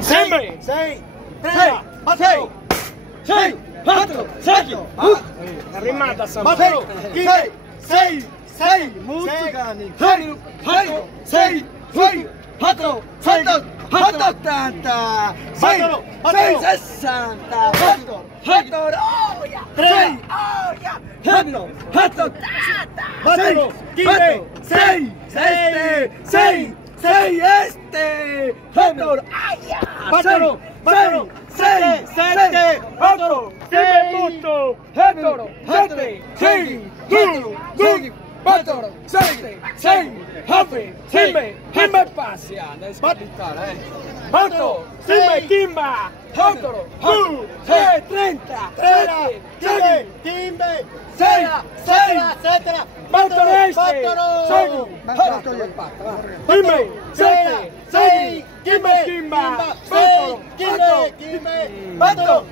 6, 6, 3, 6, 6, 4, 6, La rimata sta 6, 6, 6, molto cani. 6, 6, 6, 4, 6, 8, 80, 6, 6, 60, 8, 8, 3, 8, 8, 6, 6, 6, 6, este, 4, 4, 4, 6, 7, 8, 8, 7, 6, 2, 4, 6, 6, 8, Kimba passia, devi scattare, 8, Kimba, 8, 6, 30, 6, Kimba, 6, 7, 8, 7, 6, Kimba, 8,